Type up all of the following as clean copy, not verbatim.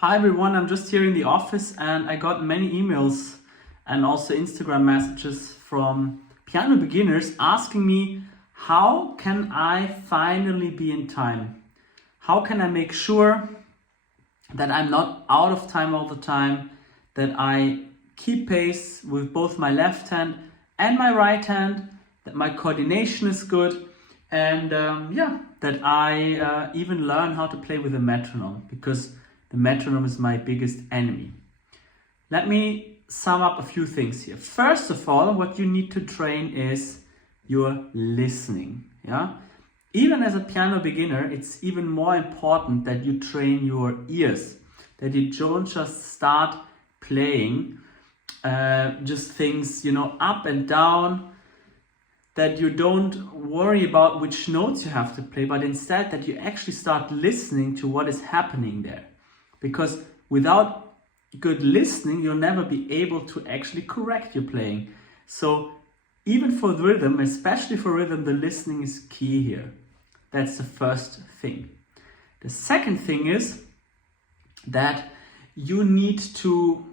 Hi everyone, I'm just here in the office and I got many emails and also Instagram messages from piano beginners asking me, how can I finally be in time? How can I make sure that I'm not out of time all the time, that I keep pace with both my left hand and my right hand, that my coordination is good, and that I even learn how to play with a metronome, because the metronome is my biggest enemy. Let me sum up a few things here. First of all, what you need to train is your listening. Even as a piano beginner, it's even more important that you train your ears, that you don't just start playing just things, up and down, that you don't worry about which notes you have to play, but instead that you actually start listening to what is happening there. Because without good listening, you'll never be able to actually correct your playing. So even for the rhythm, especially for rhythm, the listening is key here. That's the first thing. The second thing is that you need to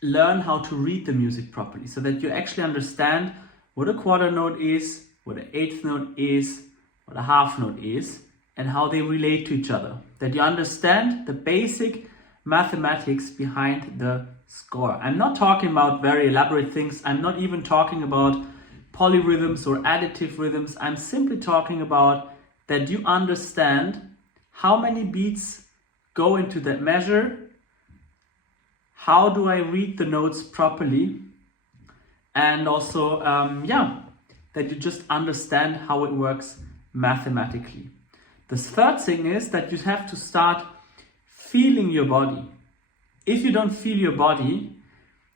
learn how to read the music properly, so that you actually understand what a quarter note is, what an eighth note is, what a half note is, and how they relate to each other. That you understand the basic mathematics behind the score. I'm not talking about very elaborate things. I'm not even talking about polyrhythms or additive rhythms. I'm simply talking about that you understand how many beats go into that measure, how do I read the notes properly, and also that you just understand how it works mathematically. The third thing is that you have to start feeling your body. If you don't feel your body,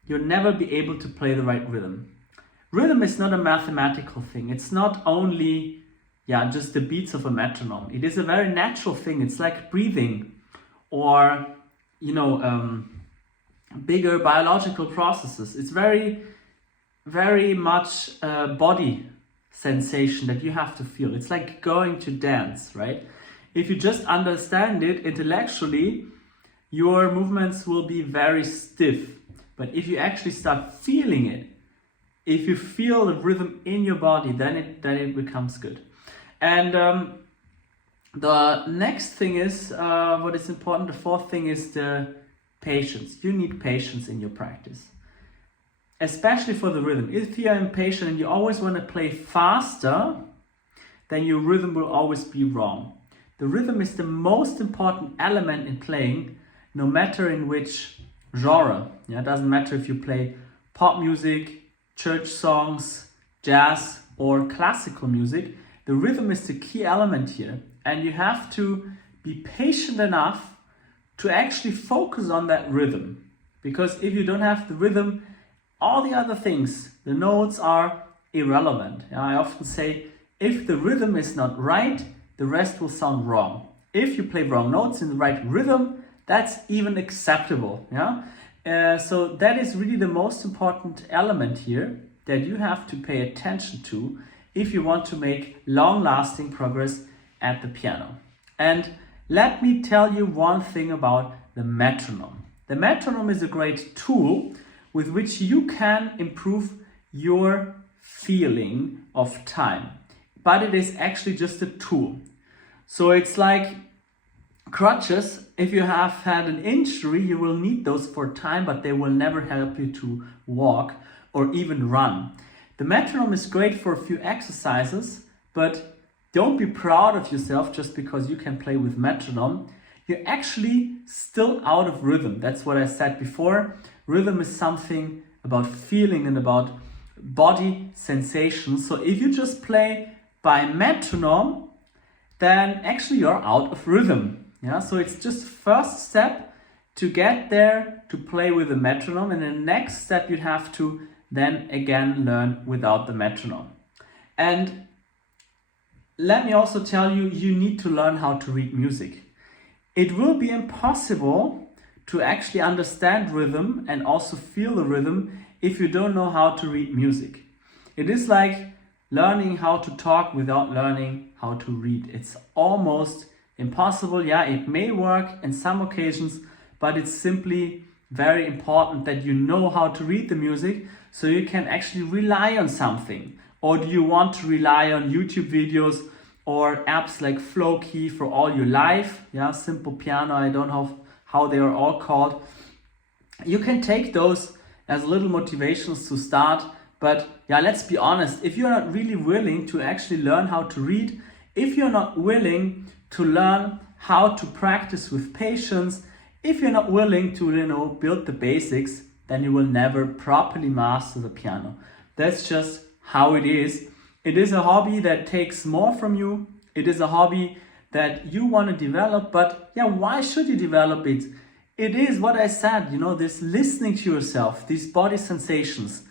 you'll never be able to play the right rhythm. Rhythm is not a mathematical thing. It's not only just the beats of a metronome. It is a very natural thing. It's like breathing or bigger biological processes. It's very, very much body sensation that you have to feel. It's like going to dance, right? If you just understand it intellectually, your movements will be very stiff. But if you actually start feeling it, if you feel the rhythm in your body, then it becomes good. And the next thing is what is important. The fourth thing is the patience. You need patience in your practice, especially for the rhythm. If you are impatient and you always want to play faster, then your rhythm will always be wrong. The rhythm is the most important element in playing, no matter in which genre. It doesn't matter if you play pop music, church songs, jazz, or classical music. The rhythm is the key element here, and you have to be patient enough to actually focus on that rhythm. Because if you don't have the rhythm, all the other things, the notes are irrelevant. I often say, if the rhythm is not right, the rest will sound wrong. If you play wrong notes in the right rhythm, that's even acceptable. So that is really the most important element here that you have to pay attention to if you want to make long-lasting progress at the piano. And let me tell you one thing about the metronome. The metronome is a great tool with which you can improve your feeling of time. But it is actually just a tool. So it's like crutches. If you have had an injury, you will need those for time, but they will never help you to walk or even run. The metronome is great for a few exercises, but don't be proud of yourself just because you can play with metronome. You're actually still out of rhythm. That's what I said before. Rhythm is something about feeling and about body sensations. So if you just play by metronome, then actually you're out of rhythm. So it's just first step to get there to play with the metronome, and the next step you have to then again learn without the metronome. And let me also tell you, you need to learn how to read music. It will be impossible to actually understand rhythm and also feel the rhythm if you don't know how to read music. It is like learning how to talk without learning how to read. It's almost impossible. Yeah, it may work in some occasions, but it's simply very important that you know how to read the music so you can actually rely on something. Or do you want to rely on YouTube videos or apps like Flowkey for all your life? Yeah, Simple Piano, I don't know how they are all called. You can take those as little motivations to start, but yeah, let's be honest, if you're not really willing to actually learn how to read, if you're not willing to learn how to practice with patience, if you're not willing to, build the basics, then you will never properly master the piano. That's just how it is. It is a hobby that takes more from you. It is a hobby that you want to develop, but yeah, why should you develop it? It is what I said, this listening to yourself, these body sensations,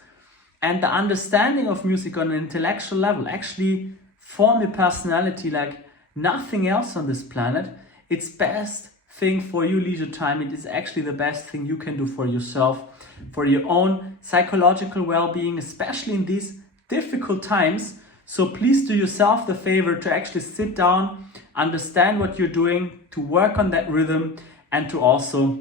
and the understanding of music on an intellectual level actually form your personality like nothing else on this planet. It's best thing for your leisure time. It is actually the best thing you can do for yourself, for your own psychological well-being, especially in these difficult times. So please do yourself the favor to actually sit down, understand what you're doing, to work on that rhythm, and to also,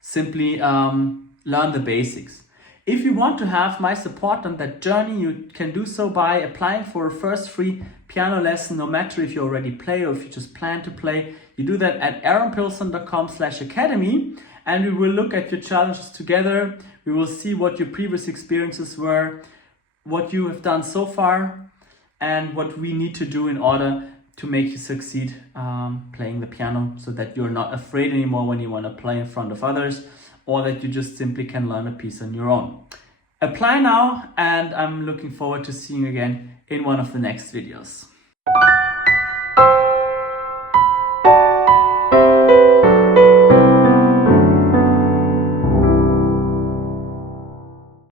simply learn the basics. If you want to have my support on that journey, you can do so by applying for a first free piano lesson, no matter if you already play or if you just plan to play. You do that at aaronpilson.com/academy, and we will look at your challenges together. We will see what your previous experiences were, what you have done so far, and what we need to do in order to make you succeed playing the piano, so that you're not afraid anymore when you want to play in front of others, or that you just simply can learn a piece on your own. Apply now, and I'm looking forward to seeing you again in one of the next videos.